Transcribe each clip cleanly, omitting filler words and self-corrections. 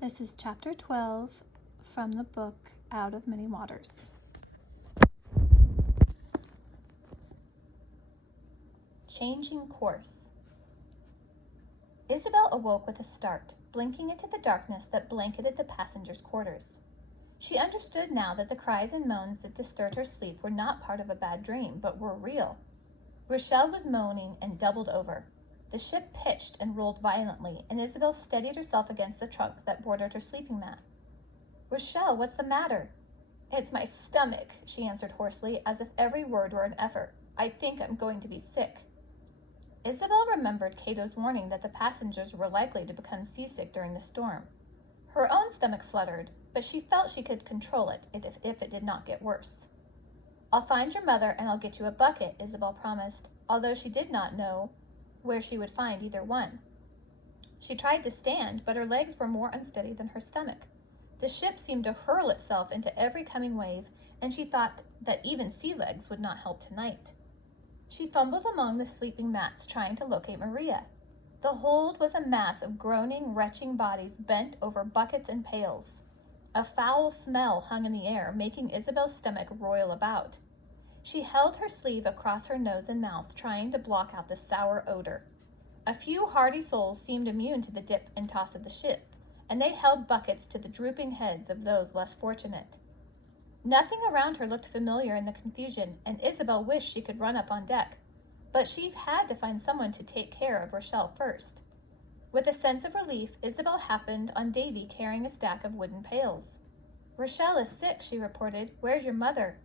This is Chapter 12 from the book Out of Many Waters. Changing course. Isabel awoke with a start, blinking into the darkness that blanketed the passengers' quarters. She understood now that the cries and moans that disturbed her sleep were not part of a bad dream, but were real. Rochelle was moaning and doubled over. The ship pitched and rolled violently, and Isabel steadied herself against the trunk that bordered her sleeping mat. "Rochelle, what's the matter?" "It's my stomach," she answered hoarsely, as if every word were an effort. "I think I'm going to be sick." Isabel remembered Cato's warning that the passengers were likely to become seasick during the storm. Her own stomach fluttered, but she felt she could control it if it did not get worse. "I'll find your mother and I'll get you a bucket," Isabel promised, although she did not know where she would find either one. She tried to stand, but her legs were more unsteady than her stomach. The ship seemed to hurl itself into every coming wave, and she thought that even sea legs would not help tonight. She fumbled among the sleeping mats, trying to locate Maria. The hold was a mass of groaning, retching bodies bent over buckets and pails. A foul smell hung in the air, making Isabel's stomach roil about. She held her sleeve across her nose and mouth, trying to block out the sour odor. A few hardy souls seemed immune to the dip and toss of the ship, and they held buckets to the drooping heads of those less fortunate. Nothing around her looked familiar in the confusion, and Isabel wished she could run up on deck, but she had to find someone to take care of Rochelle first. With a sense of relief, Isabel happened on Davy carrying a stack of wooden pails. "Rochelle is sick," she reported. "Where's your mother?"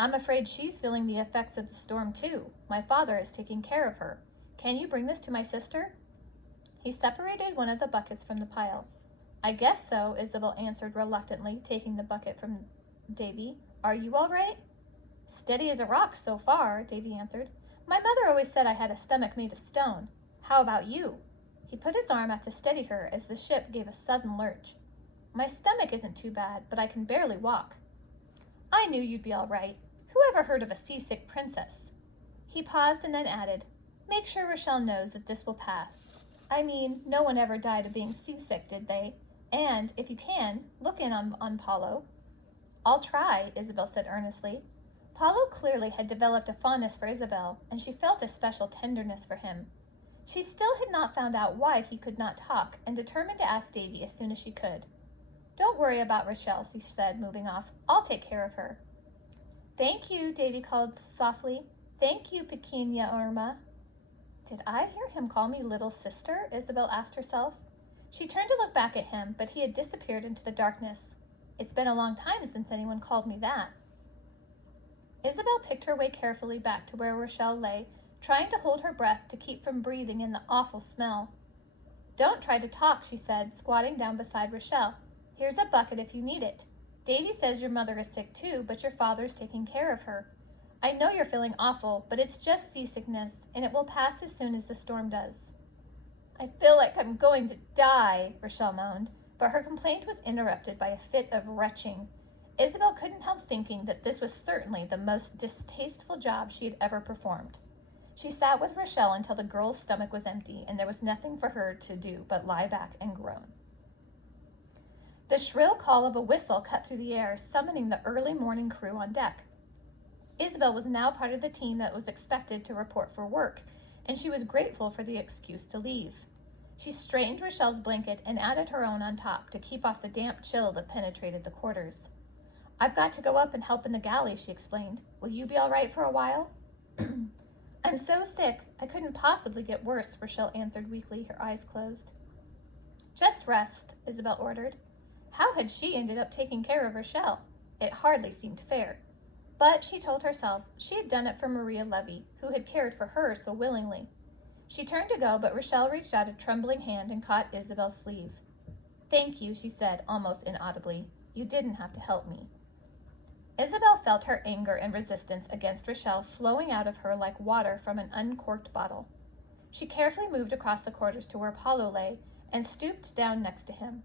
"I'm afraid she's feeling the effects of the storm too. My father is taking care of her. Can you bring this to my sister?" He separated one of the buckets from the pile. "I guess so," Isabel answered reluctantly, taking the bucket from Davy. "Are you all right?" "Steady as a rock so far," Davy answered. "My mother always said I had a stomach made of stone. How about you?" He put his arm out to steady her as the ship gave a sudden lurch. "My stomach isn't too bad, but I can barely walk." "I knew you'd be all right. Who ever heard of a seasick princess?" He paused and then added, "Make sure Rochelle knows that this will pass. I mean, no one ever died of being seasick, did they? And, if you can, look in on Paulo." "I'll try," Isabel said earnestly. Paulo clearly had developed a fondness for Isabel, and she felt a special tenderness for him. She still had not found out why he could not talk, and determined to ask Davy as soon as she could. "Don't worry about Rochelle," she said, moving off. "I'll take care of her." "Thank you," Davy called softly. "Thank you, Pequeña Irma." Did I hear him call me little sister? Isabel asked herself. She turned to look back at him, but he had disappeared into the darkness. It's been a long time since anyone called me that. Isabel picked her way carefully back to where Rochelle lay, trying to hold her breath to keep from breathing in the awful smell. "Don't try to talk," she said, squatting down beside Rochelle. "Here's a bucket if you need it. Davy says your mother is sick too, but your father's taking care of her. I know you're feeling awful, but it's just seasickness, and it will pass as soon as the storm does." "I feel like I'm going to die," Rochelle moaned, but her complaint was interrupted by a fit of retching. Isabel couldn't help thinking that this was certainly the most distasteful job she had ever performed. She sat with Rochelle until the girl's stomach was empty, and there was nothing for her to do but lie back and groan. The shrill call of a whistle cut through the air, summoning the early morning crew on deck. Isabel was now part of the team that was expected to report for work, and she was grateful for the excuse to leave. She straightened Rochelle's blanket and added her own on top to keep off the damp chill that penetrated the quarters. "I've got to go up and help in the galley," she explained. "Will you be all right for a while?" "I'm so sick, I couldn't possibly get worse," Rochelle answered weakly, her eyes closed. "Just rest," Isabel ordered. How had she ended up taking care of Rochelle? It hardly seemed fair. But she told herself she had done it for Maria Levy, who had cared for her so willingly. She turned to go, but Rochelle reached out a trembling hand and caught Isabel's sleeve. "Thank you," she said, almost inaudibly. "You didn't have to help me." Isabel felt her anger and resistance against Rochelle flowing out of her like water from an uncorked bottle. She carefully moved across the quarters to where Paulo lay and stooped down next to him.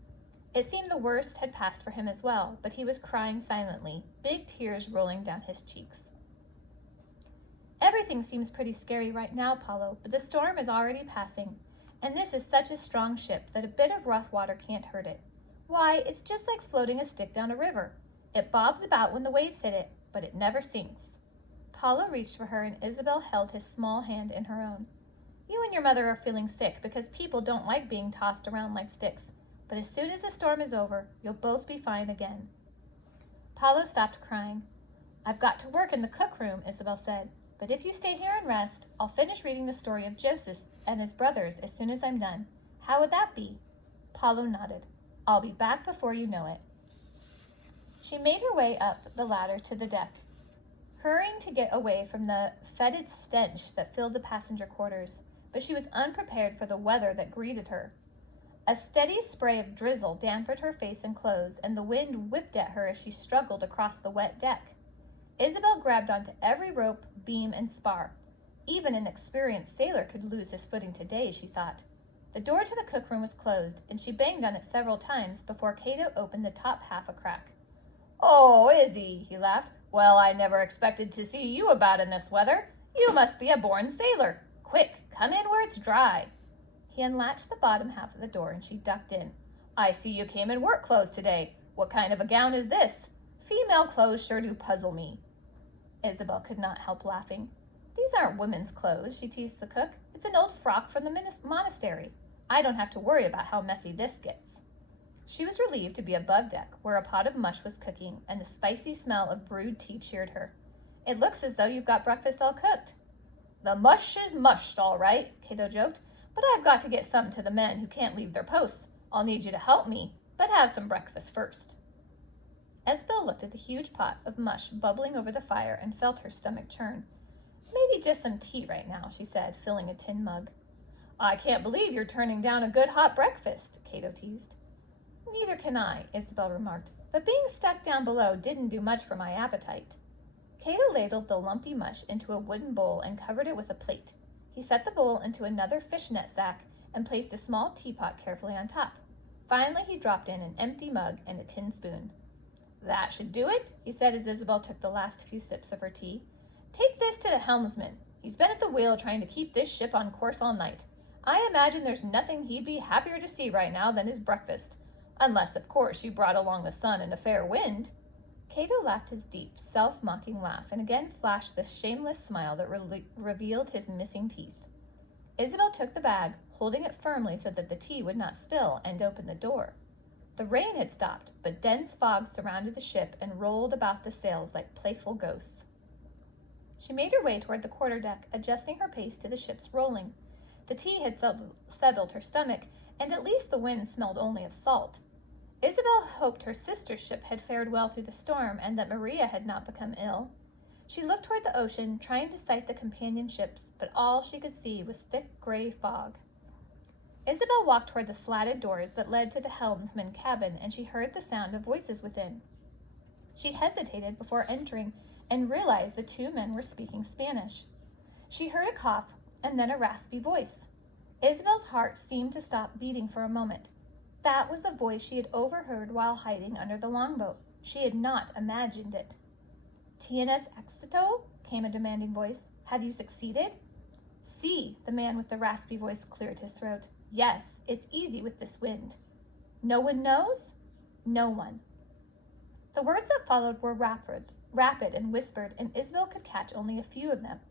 It seemed the worst had passed for him as well, but he was crying silently, big tears rolling down his cheeks. "Everything seems pretty scary right now, Paulo, but the storm is already passing, and this is such a strong ship that a bit of rough water can't hurt it. Why, it's just like floating a stick down a river. It bobs about when the waves hit it, but it never sinks. Paulo reached for her, and Isabel held his small hand in her own. You and your mother are feeling sick because people don't like being tossed around like sticks, but as soon as the storm is over, you'll both be fine again. Paulo stopped crying. I've got to work in the cook room, Isabel said, but if you stay here and rest, I'll finish reading the story of Joseph and his brothers as soon as I'm done. How would that be? Paulo nodded. I'll be back before you know it. She made her way up the ladder to the deck, hurrying to get away from the fetid stench that filled the passenger quarters, but she was unprepared for the weather that greeted her. A steady spray of drizzle dampened her face and clothes, and the wind whipped at her as she struggled across the wet deck. Isabel grabbed onto every rope, beam, and spar. Even an experienced sailor could lose his footing today, she thought. The door to the cookroom was closed, and she banged on it several times before Cato opened the top half a crack. Oh, Izzy, he laughed. Well, I never expected to see you about in this weather. You must be a born sailor. Quick, come in where it's dry. He unlatched the bottom half of the door, and she ducked in. I see you came in work clothes today. What kind of a gown is this? Female clothes sure do puzzle me. Isabel could not help laughing. These aren't women's clothes, she teased the cook. It's an old frock from the monastery. I don't have to worry about how messy this gets. She was relieved to be above deck, where a pot of mush was cooking, and the spicy smell of brewed tea cheered her. It looks as though you've got breakfast all cooked. The mush is mushed, all right, Cato joked, but I've got to get some to the men who can't leave their posts. I'll need you to help me, but have some breakfast first. Isabel looked at the huge pot of mush bubbling over the fire and felt her stomach churn. Maybe just some tea right now, she said, filling a tin mug. I can't believe you're turning down a good hot breakfast, Cato teased. Neither can I, Isabel remarked, but being stuck down below didn't do much for my appetite. Cato ladled the lumpy mush into a wooden bowl and covered it with a plate. He set the bowl into another fishnet sack and placed a small teapot carefully on top. Finally, he dropped in an empty mug and a tin spoon. That should do it, he said as Isabel took the last few sips of her tea. Take this to the helmsman. He's been at the wheel trying to keep this ship on course all night. I imagine there's nothing he'd be happier to see right now than his breakfast. Unless, of course, you brought along the sun and a fair wind. Cato laughed his deep, self-mocking laugh and again flashed the shameless smile that revealed his missing teeth. Isabel took the bag, holding it firmly so that the tea would not spill, and opened the door. The rain had stopped, but dense fog surrounded the ship and rolled about the sails like playful ghosts. She made her way toward the quarterdeck, adjusting her pace to the ship's rolling. The tea had settled her stomach, and at least the wind smelled only of salt. Isabel hoped her sister's ship had fared well through the storm and that Maria had not become ill. She looked toward the ocean, trying to sight the companion ships, but all she could see was thick gray fog. Isabel walked toward the slatted doors that led to the helmsman's cabin, and she heard the sound of voices within. She hesitated before entering and realized the two men were speaking Spanish. She heard a cough and then a raspy voice. Isabel's heart seemed to stop beating for a moment. That was the voice she had overheard while hiding under the longboat. She had not imagined it. "Tienes éxito?" came a demanding voice. "Have you succeeded?" "Sí," the man with the raspy voice cleared his throat. "Yes, it's easy with this wind." "No one knows?" "No one." The words that followed were rapid and whispered, and Isabel could catch only a few of them.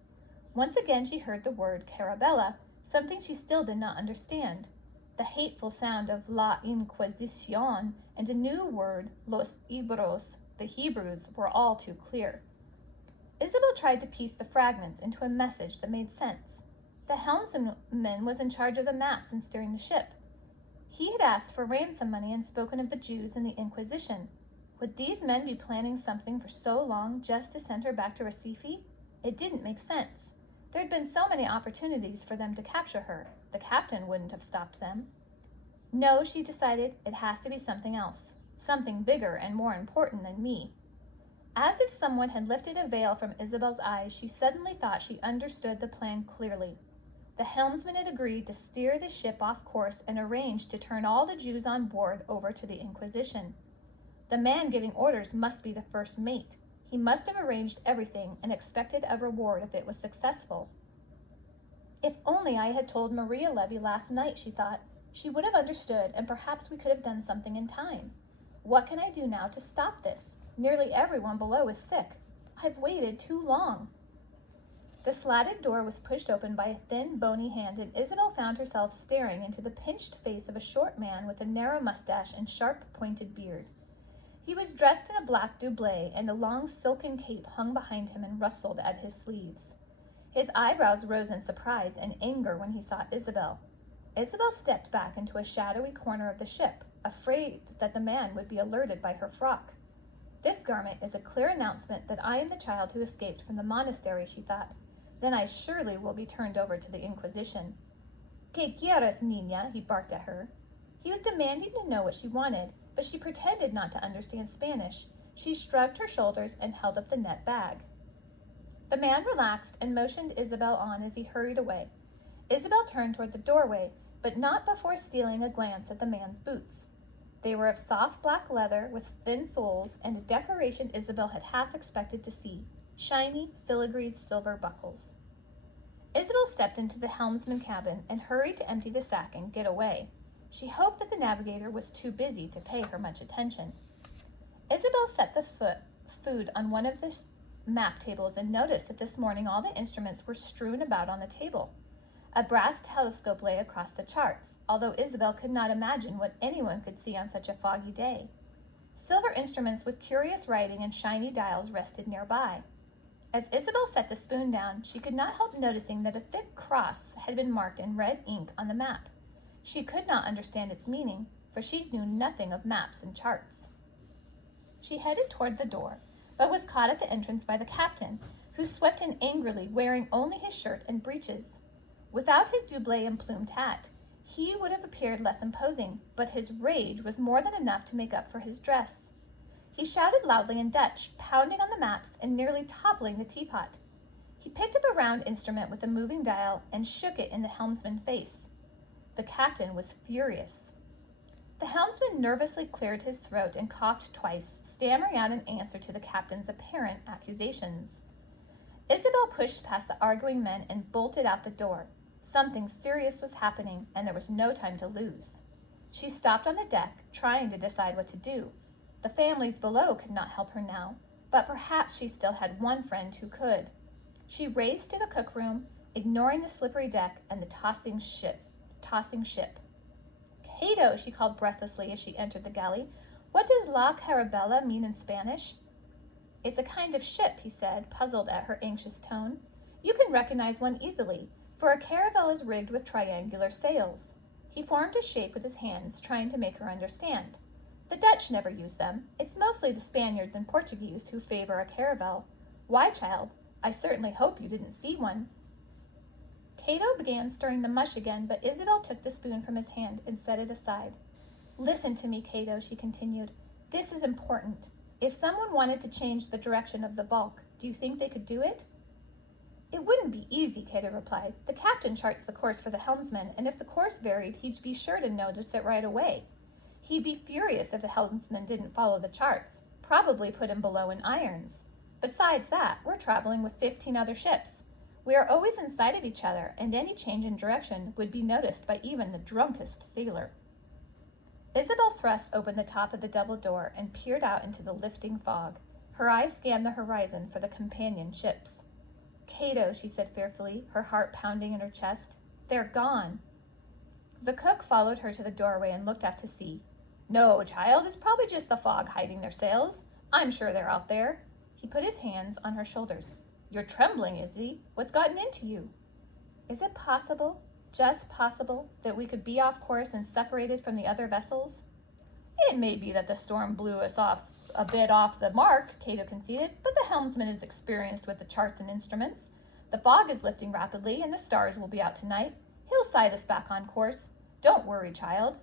Once again she heard the word carabela, something she still did not understand. The hateful sound of La Inquisición and a new word, Los Hebreos, the Hebrews, were all too clear. Isabel tried to piece the fragments into a message that made sense. The helmsman was in charge of the maps and steering the ship. He had asked for ransom money and spoken of the Jews and the Inquisition. Would these men be planning something for so long just to send her back to Recife? It didn't make sense. There had been so many opportunities for them to capture her. The captain wouldn't have stopped them. No, she decided, it has to be something else. Something bigger and more important than me. As if someone had lifted a veil from Isabel's eyes, she suddenly thought she understood the plan clearly. The helmsman had agreed to steer the ship off course and arranged to turn all the Jews on board over to the Inquisition. The man giving orders must be the first mate. He must have arranged everything and expected a reward if it was successful. If only I had told Maria Levy last night, she thought. She would have understood, and perhaps we could have done something in time. What can I do now to stop this? Nearly everyone below is sick. I've waited too long. The slatted door was pushed open by a thin, bony hand, and Isabel found herself staring into the pinched face of a short man with a narrow mustache and sharp, pointed beard. He was dressed in a black doublet, and a long silken cape hung behind him and rustled at his sleeves. His eyebrows rose in surprise and anger when he saw Isabel. Isabel stepped back into a shadowy corner of the ship, afraid that the man would be alerted by her frock. This garment is a clear announcement that I am the child who escaped from the monastery, she thought. Then I surely will be turned over to the Inquisition. ¿Qué quieres, niña? He barked at her. He was demanding to know what she wanted, but she pretended not to understand Spanish. She shrugged her shoulders and held up the net bag. The man relaxed and motioned Isabel on as he hurried away. Isabel turned toward the doorway, but not before stealing a glance at the man's boots. They were of soft black leather with thin soles and a decoration Isabel had half expected to see, shiny, filigreed silver buckles. Isabel stepped into the helmsman cabin and hurried to empty the sack and get away. She hoped that the navigator was too busy to pay her much attention. Isabel set the food on one of the map tables and noticed that this morning all the instruments were strewn about on the table. A brass telescope lay across the charts, although Isabel could not imagine what anyone could see on such a foggy day. Silver instruments with curious writing and shiny dials rested nearby. As Isabel set the spoon down, she could not help noticing that a thick cross had been marked in red ink on the map. She could not understand its meaning, for she knew nothing of maps and charts. She headed toward the door, but was caught at the entrance by the captain, who swept in angrily, wearing only his shirt and breeches. Without his doublet and plumed hat, he would have appeared less imposing, but his rage was more than enough to make up for his dress. He shouted loudly in Dutch, pounding on the maps and nearly toppling the teapot. He picked up a round instrument with a moving dial and shook it in the helmsman's face. The captain was furious. The helmsman nervously cleared his throat and coughed twice, stammering out an answer to the captain's apparent accusations. Isabel pushed past the arguing men and bolted out the door. Something serious was happening, and there was no time to lose. She stopped on the deck, trying to decide what to do. The families below could not help her now, but perhaps she still had one friend who could. She raced to the cookroom, ignoring the slippery deck and the tossing ship. Cato, she called breathlessly as she entered the galley. What does La Carabella mean in Spanish? It's a kind of ship, he said, puzzled at her anxious tone. You can recognize one easily, for a caravel is rigged with triangular sails. He formed a shape with his hands, trying to make her understand. The Dutch never use them. It's mostly the Spaniards and Portuguese who favor a caravel. Why, child? I certainly hope you didn't see one. Cato began stirring the mush again, but Isabel took the spoon from his hand and set it aside. Listen to me, Cato, she continued. This is important. If someone wanted to change the direction of the bulk, do you think they could do it? It wouldn't be easy, Cato replied. The captain charts the course for the helmsman, and if the course varied, he'd be sure to notice it right away. He'd be furious if the helmsman didn't follow the charts, probably put him below in irons. Besides that, we're traveling with 15 other ships. We are always in sight of each other, and any change in direction would be noticed by even the drunkest sailor. Isabel thrust open the top of the double door and peered out into the lifting fog. Her eyes scanned the horizon for the companion ships. Cato, she said fearfully, her heart pounding in her chest. They're gone. The cook followed her to the doorway and looked out to sea. No, child, it's probably just the fog hiding their sails. I'm sure they're out there. He put his hands on her shoulders. You're trembling, Izzy. What's gotten into you? Is it possible, just possible, that we could be off course and separated from the other vessels? It may be that the storm blew us off a bit off the mark, Cato conceded, but the helmsman is experienced with the charts and instruments. The fog is lifting rapidly, and the stars will be out tonight. He'll sight us back on course. Don't worry, child.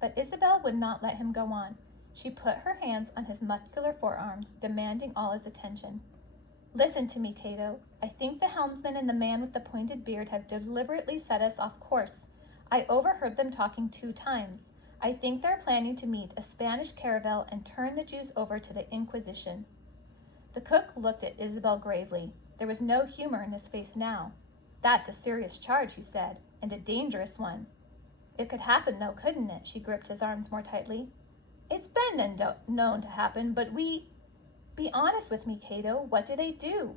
But Isabel would not let him go on. She put her hands on his muscular forearms, demanding all his attention. Listen to me, Cato. I think the helmsman and the man with the pointed beard have deliberately set us off course. I overheard them talking 2 times. I think they're planning to meet a Spanish caravel and turn the Jews over to the Inquisition. The cook looked at Isabel gravely. There was no humor in his face now. That's a serious charge, he said, and a dangerous one. It could happen, though, couldn't it? She gripped his arms more tightly. It's been known to happen, but Be honest with me, Cato. What do they do?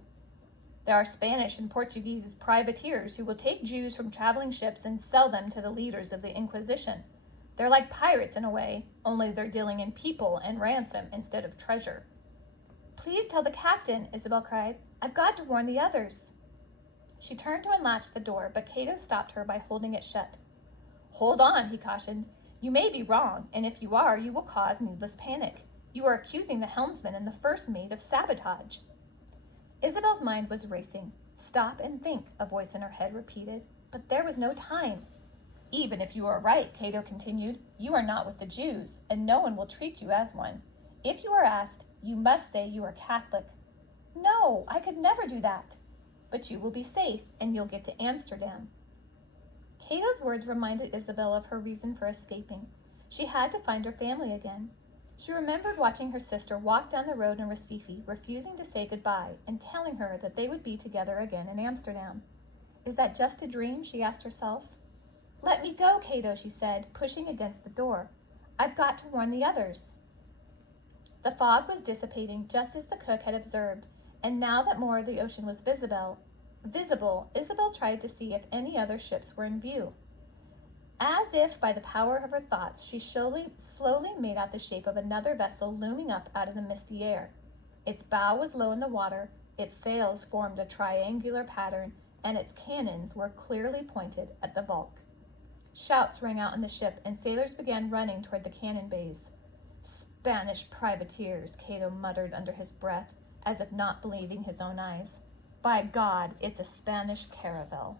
There are Spanish and Portuguese privateers who will take Jews from traveling ships and sell them to the leaders of the Inquisition. They're like pirates in a way, only they're dealing in people and ransom instead of treasure. Please tell the captain, Isabel cried. I've got to warn the others. She turned to unlatch the door, but Cato stopped her by holding it shut. Hold on, he cautioned. You may be wrong, and if you are, you will cause needless panic. You are accusing the helmsman and the first mate of sabotage. Isabel's mind was racing. Stop and think, a voice in her head repeated. But there was no time. Even if you are right, Cato continued, you are not with the Jews, and no one will treat you as one. If you are asked, you must say you are Catholic. No, I could never do that. But you will be safe, and you'll get to Amsterdam. Cato's words reminded Isabel of her reason for escaping. She had to find her family again. She remembered watching her sister walk down the road in Recife, refusing to say goodbye, and telling her that they would be together again in Amsterdam. Is that just a dream? She asked herself. Let me go, Cato, she said, pushing against the door. I've got to warn the others. The fog was dissipating just as the cook had observed, and now that more of the ocean was visible, Isabel tried to see if any other ships were in view. As if by the power of her thoughts, she slowly made out the shape of another vessel looming up out of the misty air. Its bow was low in the water, its sails formed a triangular pattern, and its cannons were clearly pointed at the bulk. Shouts rang out in the ship, and sailors began running toward the cannon bays. Spanish privateers, Cato muttered under his breath, as if not believing his own eyes. By God, it's a Spanish caravel.